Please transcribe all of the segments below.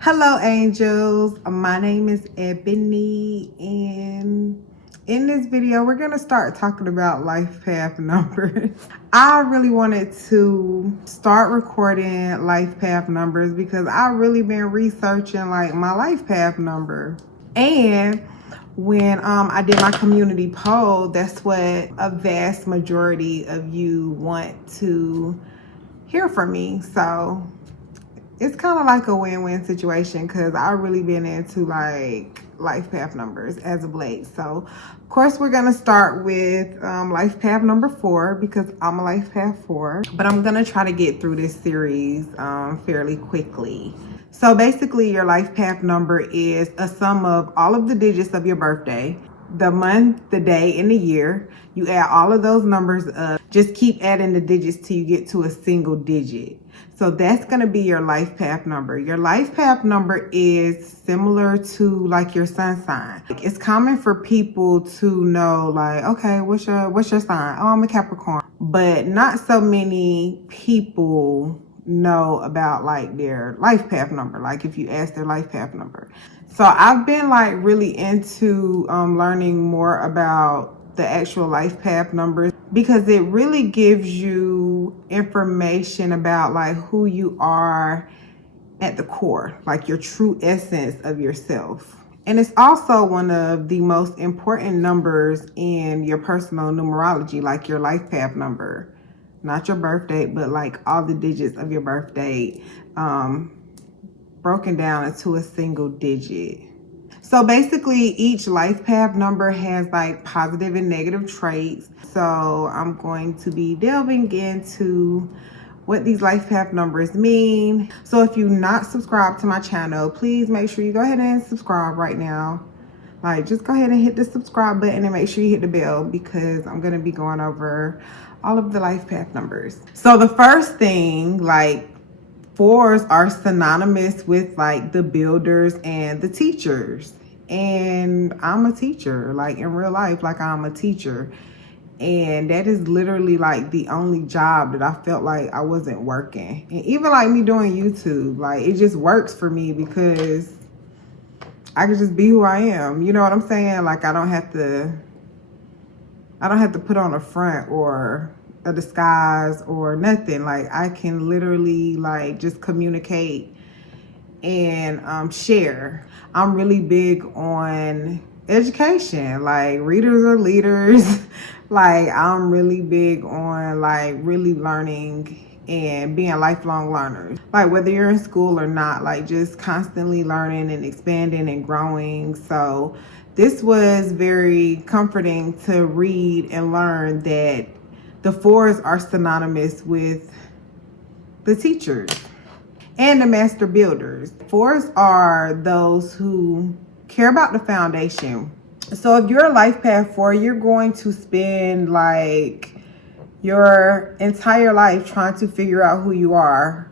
Hello, angels. My name is Ebony, and in this video, we're going to start talking about life path numbers. I really wanted to start recording life path numbers because I've really been researching like my life path number. And when I did my community poll, that's what a vast majority of you want to hear from me. So it's kind of like a win-win situation because I've really been into like life path numbers as of late. So of course we're gonna start with life path number 4 because I'm a life path 4, but I'm gonna try to get through this series fairly quickly. So basically your life path number is a sum of all of the digits of your birthday, the month, the day, and the year. You add all of those numbers up. Just keep adding the digits till you get to a single digit. So that's going to be your life path number. Your life path number is similar to like your sun sign. It's common for people to know like, okay, what's your sign? Oh, I'm a Capricorn. But not so many people know about like their life path number, like if you ask their life path number. So I've been like really into learning more about the actual life path numbers because it really gives you information about like who you are at the core, like your true essence of yourself. And it's also one of the most important numbers in your personal numerology, like your life path number. Not your birth date, but like all the digits of your birth date broken down into a single digit. So basically each life path number has like positive and negative traits. So I'm going to be delving into what these life path numbers mean. So if you're not subscribed to my channel, please make sure you go ahead and subscribe right now. Like just go ahead and hit the subscribe button and make sure you hit the bell because I'm going to be going over all of the life path numbers. So the first thing, like 4s are synonymous with like the builders and the teachers. And I'm a teacher, like in real life, like I'm a teacher. And that is literally like the only job that I felt like I wasn't working. And even like me doing YouTube, like it just works for me because I can just be who I am. You know what I'm saying? Like I don't have to put on a front or a disguise or nothing. Like I can literally like just communicate and share. I'm really big on education, like readers are leaders. Like I'm really big on like really learning and being lifelong learners. Like whether you're in school or not, like just constantly learning and expanding and growing. So this was very comforting to read and learn that the 4s are synonymous with the teachers and the master builders. 4s are those who care about the foundation. So if you're a life path 4, you're going to spend like your entire life trying to figure out who you are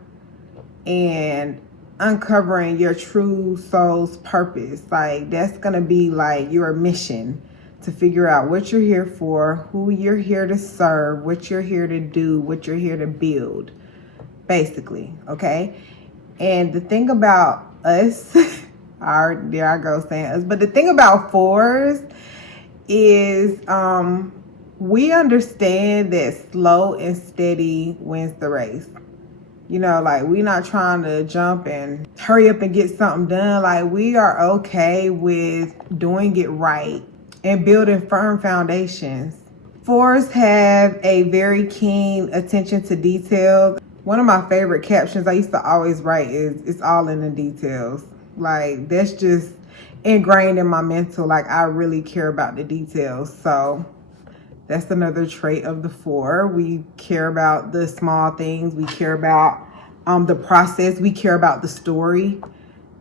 and uncovering your true soul's purpose. Like that's gonna be like your mission, to figure out what you're here for, who you're here to serve, what you're here to do, what you're here to build, basically, okay? And the thing about us, there I go saying us, but the thing about 4s is we understand that slow and steady wins the race. You know, like we're not trying to jump and hurry up and get something done. Like we are okay with doing it right and building firm foundations. 4s have a very keen attention to detail. One of my favorite captions I used to always write is, "It's all in the details." Like that's just ingrained in my mental. Like I really care about the details. So that's another trait of the 4. We care about the small things. We care about the process. We care about the story.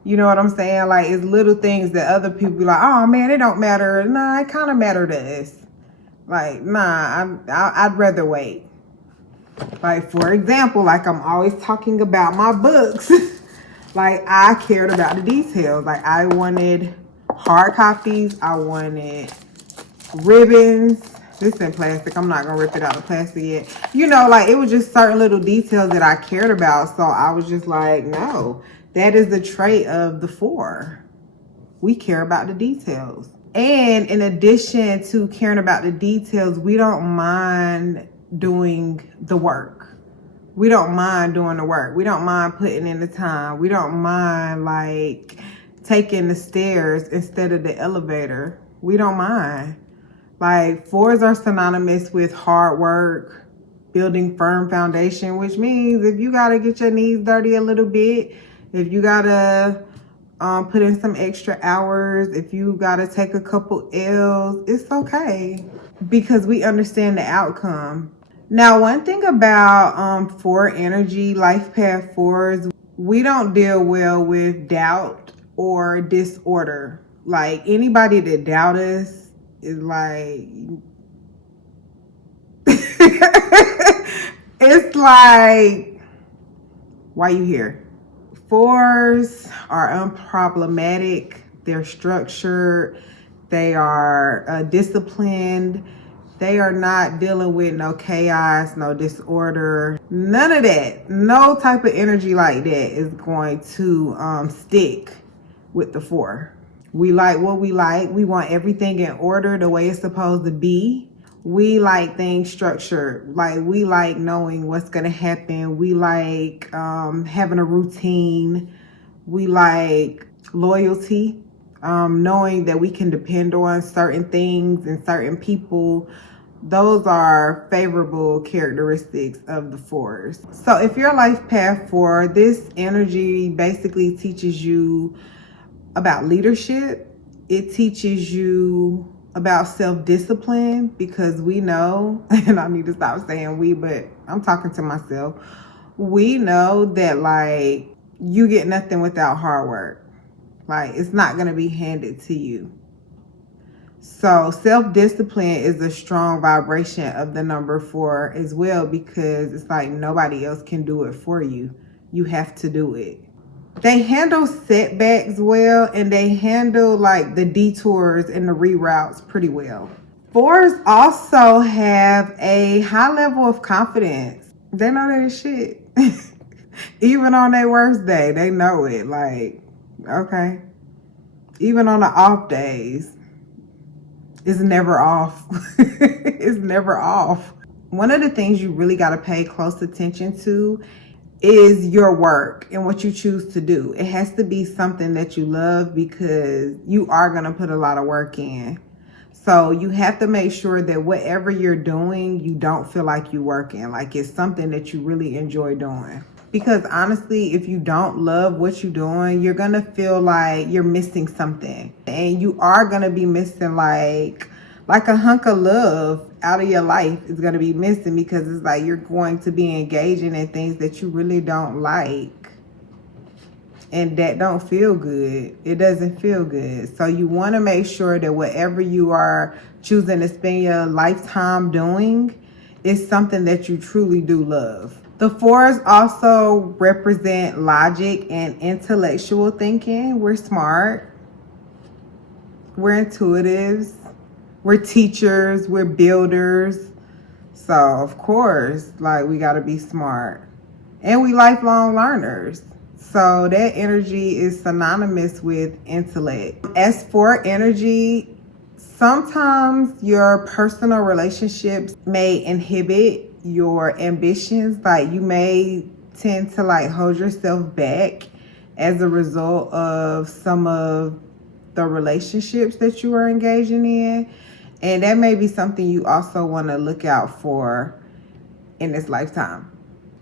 You know what I'm saying? Like it's little things that other people be like, "Oh man, it don't matter." Nah, it kind of matter to us. Like, nah, I'd rather wait. Like for example, like I'm always talking about my books. Like I cared about the details. Like I wanted hard copies. I wanted ribbons. This in plastic. I'm not gonna rip it out of plastic yet. You know, like it was just certain little details that I cared about. So I was just like, no, That is the trait of the 4. We care about the details. And in addition to caring about the details, we don't mind doing the work. We don't mind doing the work. We don't mind putting in the time. We don't mind like taking the stairs instead of the elevator. We don't mind. Like 4s are synonymous with hard work, building firm foundation, which means if you got to get your knees dirty a little bit, if you got to put in some extra hours, if you got to take a couple L's, it's okay because we understand the outcome. Now, one thing about 4 energy, life path 4s, we don't deal well with doubt or disorder. Like anybody that doubt us is like, it's like, why you here? 4s are unproblematic. They're structured. They are disciplined. They are not dealing with no chaos, no disorder, none of that. No type of energy like that is going to stick with the 4. We like what we like. We want everything in order the way it's supposed to be. We like things structured. Like we like knowing what's going to happen. We like having a routine. We like loyalty. Knowing that we can depend on certain things and certain people. Those are favorable characteristics of the 4s. So if you're life path 4, this energy basically teaches you about leadership. It teaches you about self-discipline, because we know, and I need to stop saying we, but I'm talking to myself. We know that like you get nothing without hard work. Like it's not going to be handed to you. So self-discipline is a strong vibration of the number 4 as well, because it's like nobody else can do it for you. You have to do it. They handle setbacks well, and they handle like the detours and the reroutes pretty well. 4s also have a high level of confidence. They know their shit. Even on their worst day, they know it. Like, okay. Even on the off days, it's never off. It's never off. One of the things you really got to pay close attention to is your work and what you choose to do. It has to be something that you love, because you are going to put a lot of work in. So you have to make sure that whatever you're doing, you don't feel like you're working. Like it's something that you really enjoy doing. Because honestly, if you don't love what you're doing, you're going to feel like you're missing something. And you are going to be missing like a hunk of love out of your life is going to be missing, because it's like you're going to be engaging in things that you really don't like. And that don't feel good. It doesn't feel good. So you want to make sure that whatever you are choosing to spend your lifetime doing is something that you truly do love. The 4s also represent logic and intellectual thinking. We're smart. We're intuitives. We're teachers. We're builders. So, of course, like we got to be smart. And we lifelong learners. So that energy is synonymous with intellect. As for energy, sometimes your personal relationships may inhibit your ambitions. Like you may tend to like hold yourself back as a result of some of the relationships that you are engaging in. And that may be something you also want to look out for in this lifetime.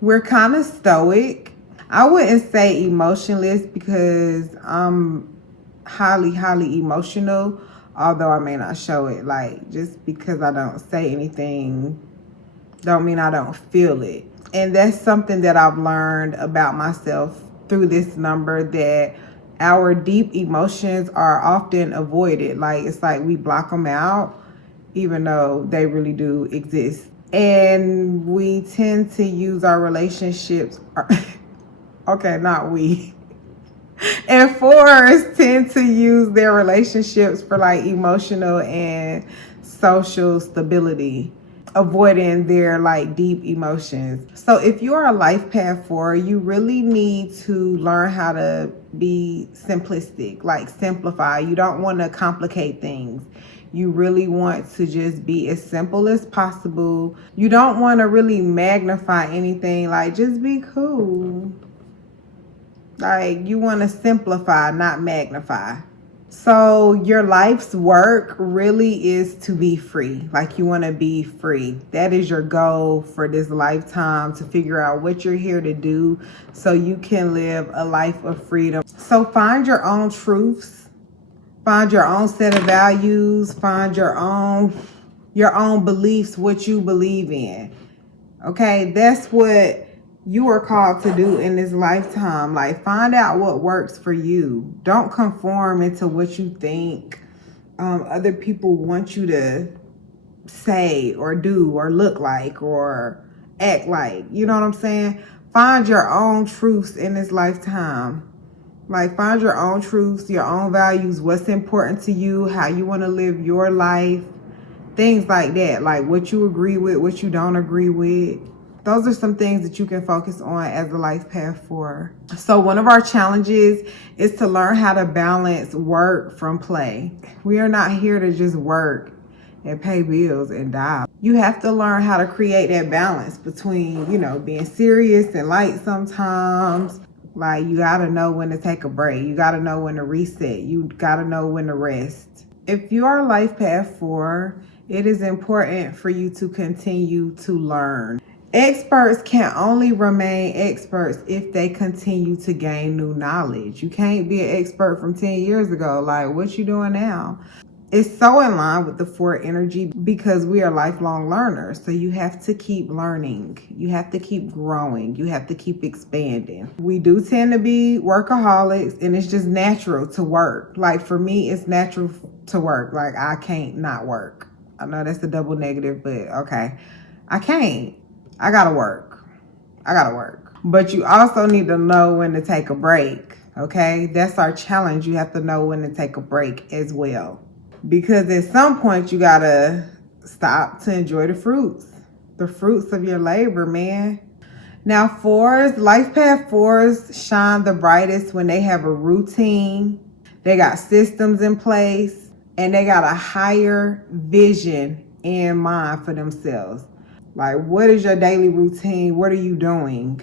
We're kind of stoic. I wouldn't say emotionless, because I'm highly, highly emotional, although I may not show it. Like, just because I don't say anything don't mean I don't feel it. And that's something that I've learned about myself through this number, that our deep emotions are often avoided. Like, it's like we block them out, even though they really do exist. And we tend to use our relationships... Okay, not we. And 4s tend to use their relationships for like emotional and social stability. avoiding their like deep emotions. So if you're a life path 4, you really need to learn how to be simplistic, like simplify. You don't want to complicate things. You really want to just be as simple as possible. You don't want to really magnify anything, like just be cool. Like you want to simplify, not magnify. So your life's work really is to be free. Like you want to be free. That is your goal for this lifetime, to figure out what you're here to do so you can live a life of freedom. So find your own truths, find your own set of values, find your own beliefs, what you believe in. Okay, that's what you are called to do in this lifetime. Like, find out what works for you. Don't conform into what you think other people want you to say or do or look like or act like. You know what I'm saying? Find your own truths in this lifetime. Like, find your own truths, your own values, what's important to you, how you want to live your life, things like that. Like what you agree with, what you don't agree with. Those are some things that you can focus on as a life path 4. So one of our challenges is to learn how to balance work from play. We are not here to just work and pay bills and die. You have to learn how to create that balance between, being serious and light sometimes. Like, you got to know when to take a break. You got to know when to reset. You got to know when to rest. If you are life path 4, it is important for you to continue to learn. Experts can only remain experts if they continue to gain new knowledge. You can't be an expert from 10 years ago. Like, what you doing now? It's so in line with the 4 energy because we are lifelong learners. So you have to keep learning. You have to keep growing. You have to keep expanding. We do tend to be workaholics, and it's just natural to work. Like, for me, it's natural to work. Like, I can't not work. I know that's a double negative, but okay. I can't. I gotta work. But you also need to know when to take a break, okay? That's our challenge. You have to know when to take a break as well. Because at some point, you gotta stop to enjoy the fruits of your labor, man. Now, 4s, life path 4s shine the brightest when they have a routine, they got systems in place, and they got a higher vision in mind for themselves. Like, what is your daily routine? What are you doing?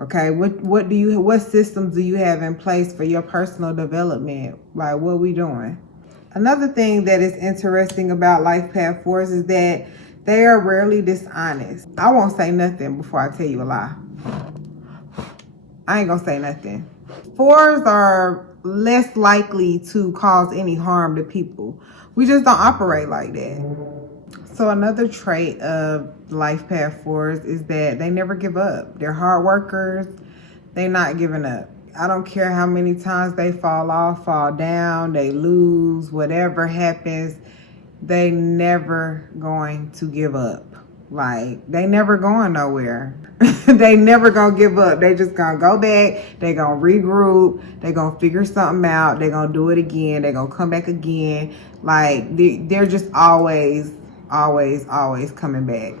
Okay, what systems do you have in place for your personal development? Like, what are we doing? Another thing that is interesting about life path 4s is that they are rarely dishonest. I won't say nothing before I tell you a lie. I ain't gonna say nothing. 4s are less likely to cause any harm to people. We just don't operate like that. So another trait of life path 4s is that they never give up. They're hard workers. They're not giving up. I don't care how many times they fall off, fall down, they lose, whatever happens, they never going to give up. Like, they never going nowhere. They never gonna give up. They just gonna go back. They gonna regroup. They gonna figure something out. They gonna do it again. They gonna come back again. Like, they're just always coming back.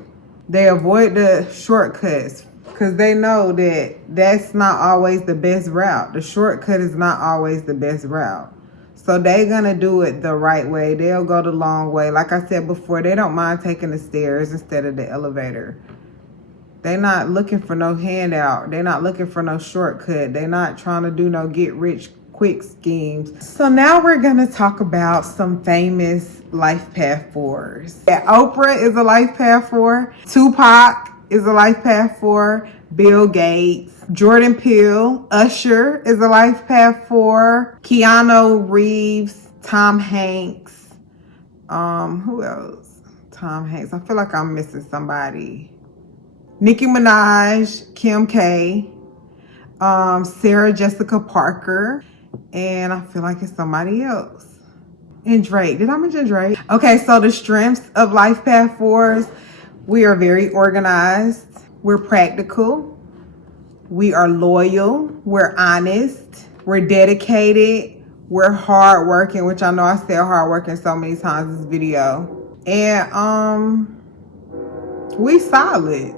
They avoid the shortcuts because they know that that's not always the best route. The shortcut is not always the best route. So they're going to do it the right way. They'll go the long way. Like I said before, they don't mind taking the stairs instead of the elevator. They're not looking for no handout. They're not looking for no shortcut. They're not trying to do no get rich quick schemes. So now we're going to talk about some famous life path 4s. Yeah, Oprah is a life path 4. Tupac is a life path 4. Bill Gates, Jordan Peele, Usher is a life path 4. Keanu Reeves, Tom Hanks. Who else? Tom Hanks. I feel like I'm missing somebody. Nicki Minaj, Kim K, Sarah Jessica Parker, and I feel like it's somebody else. And Drake. Did I mention Drake? Okay, so the strengths of life path 4s, we are very organized. We're practical. We are loyal. We're honest. We're dedicated. We're hardworking, which I know I said hardworking so many times in this video. And We solid.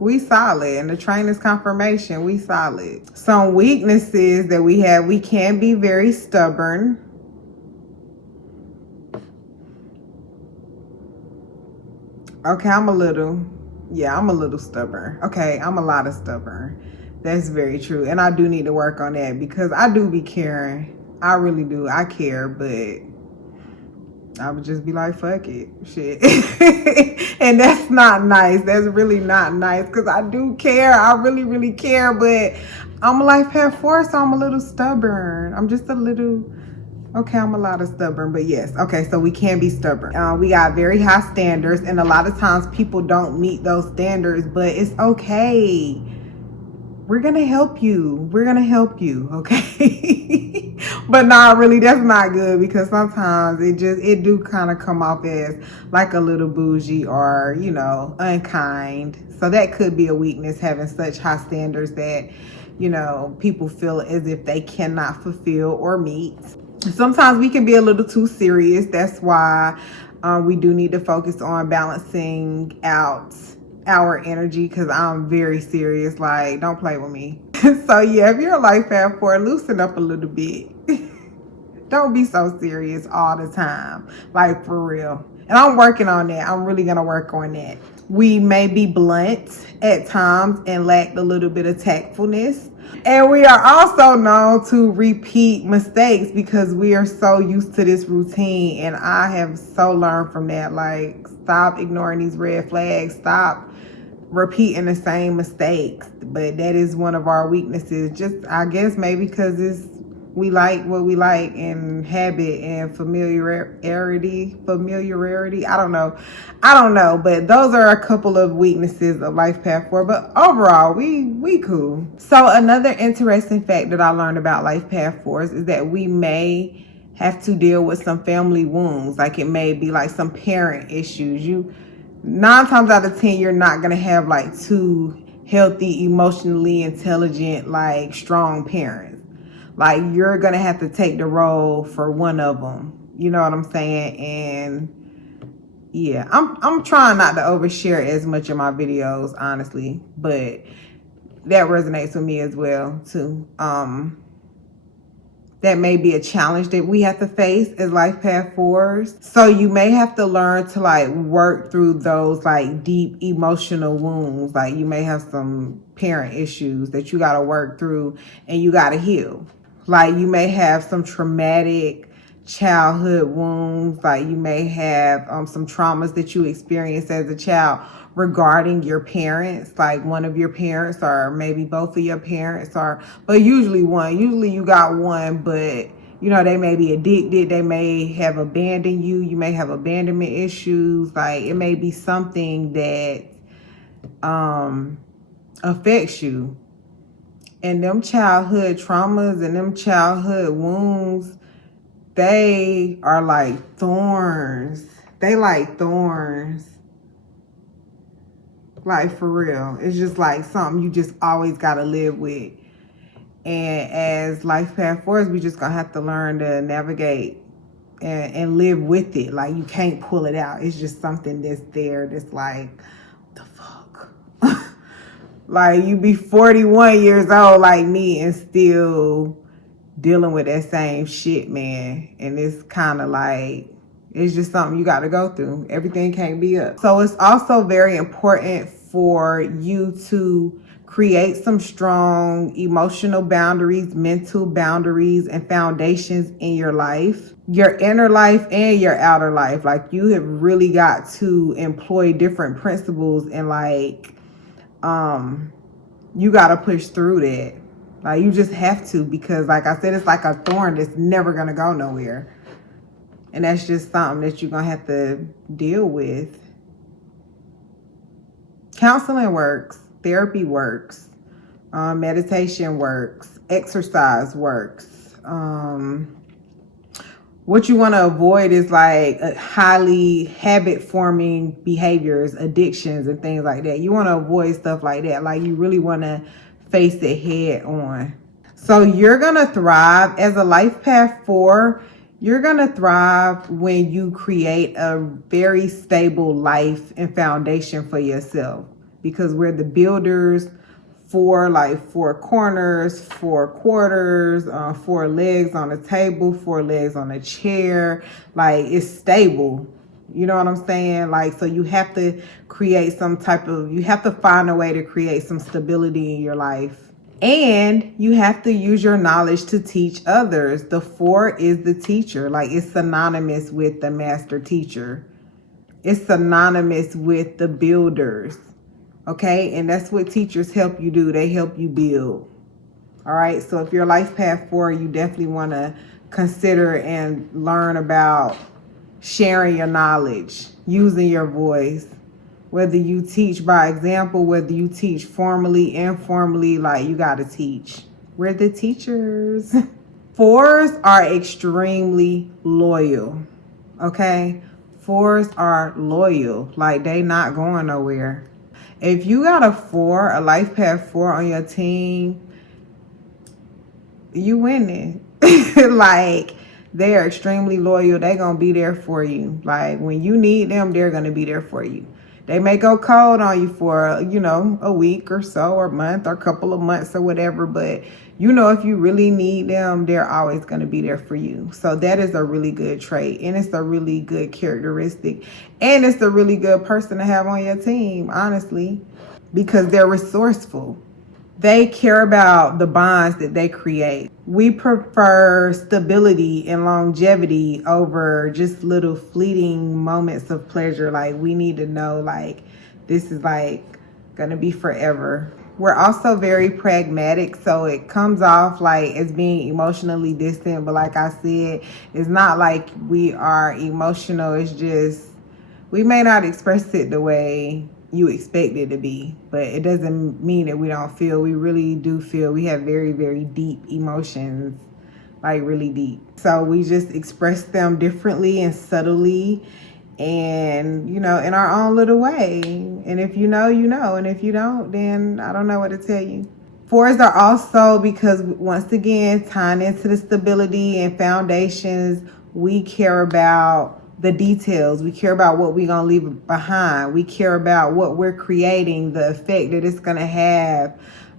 We solid. And the trainer's confirmation, we solid. Some weaknesses that we have, we can be very stubborn. Okay, I'm a little stubborn. Okay, I'm a lot of stubborn. That's very true. And I do need to work on that because I do be caring. I really do. I care, but I would just be like, fuck it. Shit. And that's not nice. That's really not nice because I do care. I really, really care, but I'm a life path 4, so I'm a little stubborn. I'm just a little... Okay, I'm a lot of stubborn, but yes. Okay, so we can be stubborn. We got very high standards, and a lot of times people don't meet those standards, but it's okay. We're gonna help you. We're gonna help you, okay? But not really, that's not good because sometimes it do kind of come off as like a little bougie or, you know, unkind. So that could be a weakness, having such high standards that, you know, people feel as if they cannot fulfill or meet. Sometimes we can be a little too serious. That's why we do need to focus on balancing out our energy, because I'm very serious. Like, don't play with me. So yeah, if you're a life path 4, loosen up a little bit. Don't be so serious all the time, like for real. And I'm working on that. I'm really gonna work on that. We may be blunt at times and lack a little bit of tactfulness. And we are also known to repeat mistakes because we are so used to this routine. And I have so learned from that. Like, stop ignoring these red flags. Stop repeating the same mistakes. But that is one of our weaknesses. Just, I guess, maybe because we like what we like, and habit and familiarity. I don't know, but those are a couple of weaknesses of life path 4, but overall we cool. So another interesting fact that I learned about life path 4s is that we may have to deal with some family wounds. Like, it may be like some parent issues. 9 times out of 10 you're not going to have like 2 healthy, emotionally intelligent, like strong parents. Like, you're going to have to take the role for one of them. You know what I'm saying? And yeah, I'm trying not to overshare as much in my videos, honestly, but that resonates with me as well too. That may be a challenge that we have to face as life path 4s. So you may have to learn to like work through those like deep emotional wounds. Like, you may have some parent issues that you got to work through and you got to heal. Like, you may have some traumatic childhood wounds. Like, you may have some traumas that you experienced as a child regarding your parents, like one of your parents or maybe both of your parents, but usually one. Usually you got one, but you know, they may be addicted, they may have abandoned you, you may have abandonment issues. Like, it may be something that affects you. And them childhood traumas and them childhood wounds, they are like thorns. They like thorns. Like, for real. It's just like something you just always got to live with. And as life path 4s, we just gonna have to learn to navigate and live with it. Like, you can't pull it out. It's just something that's there that's like, what the fuck? Like, you be 41 years old like me and still dealing with that same shit, man. And it's kind of like, it's just something you got to go through. Everything can't be up. So it's also very important for you to create some strong emotional boundaries, mental boundaries, and foundations in your life, your inner life and your outer life. Like, you have really got to employ different principles, and like, you got to push through that. Like, you just have to, because like I said, it's like a thorn that's never going to go nowhere. And that's just something that you're going to have to deal with. Counseling works. Therapy works. Meditation works. Exercise works. What you want to avoid is like highly habit-forming behaviors, addictions, and things like that. You want to avoid stuff like that. Like, you really want to face it head on. So you're going to thrive as a life path 4. You're gonna thrive when you create a very stable life and foundation for yourself, because we're the builders. Four corners, four quarters, four legs on a table, four legs on a chair. Like, it's stable. You know what I'm saying? Like, so you have to create you have to find a way to create some stability in your life. And you have to use your knowledge to teach others. The 4 is the teacher. Like, it's synonymous with the master teacher. It's synonymous with the builders. Okay? And that's what teachers help you do. They help you build. All right? So if you're life path 4, you definitely want to consider and learn about sharing your knowledge, using your voice. Whether you teach by example, whether you teach formally, informally, like, you got to teach. We're the teachers. 4s are extremely loyal. Okay? 4s are loyal. Like, they not going nowhere. If you got a life path 4 on your team, you winning. Like, they're extremely loyal. They're going to be there for you. Like, when you need them, they're going to be there for you. They may go cold on you for, a week or so, or a month, or a couple of months, or whatever. But, if you really need them, they're always going to be there for you. So that is a really good trait. And it's a really good characteristic. And it's a really good person to have on your team, honestly, because they're resourceful. They care about the bonds that they create. We prefer stability and longevity over just little fleeting moments of pleasure. Like, we need to know, like, this is like gonna be forever. We're also very pragmatic, so it comes off like as being emotionally distant, but like I said, it's not like we are emotional. It's just, we may not express it the way you expect it to be, but it doesn't mean that we don't feel. We really do feel. We have very, very deep emotions, like really deep. So we just express them differently and subtly, and in our own little way. And if you know, and if you don't, then I don't know what to tell you. 4s are also, because once again, tying into the stability and foundations, we care about the details. We care about what we're going to leave behind. We care about what we're creating, the effect that it's going to have,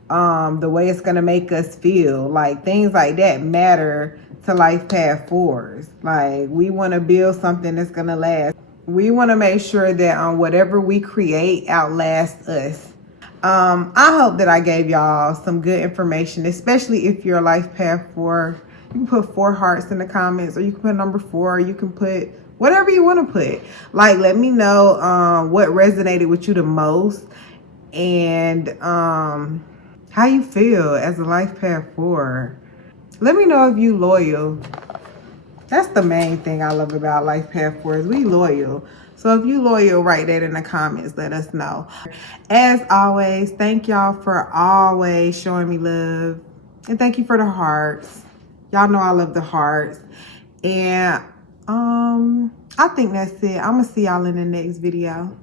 the way it's going to make us feel. Like, things like that matter to life path 4s. Like, we want to build something that's going to last. We want to make sure that whatever we create outlasts us. I hope that I gave y'all some good information, especially if you're a life path 4. You can put 4 hearts in the comments, or you can put number 4, or you can put whatever you want to put. Like, let me know what resonated with you the most, and how you feel as a life path 4. Let me know if you loyal. That's the main thing I love about life path 4s. We loyal. So if you loyal, write that in the comments. Let us know. As always, thank y'all for always showing me love. And thank you for the hearts. Y'all know I love the hearts. And I think that's it. I'm going to see y'all in the next video.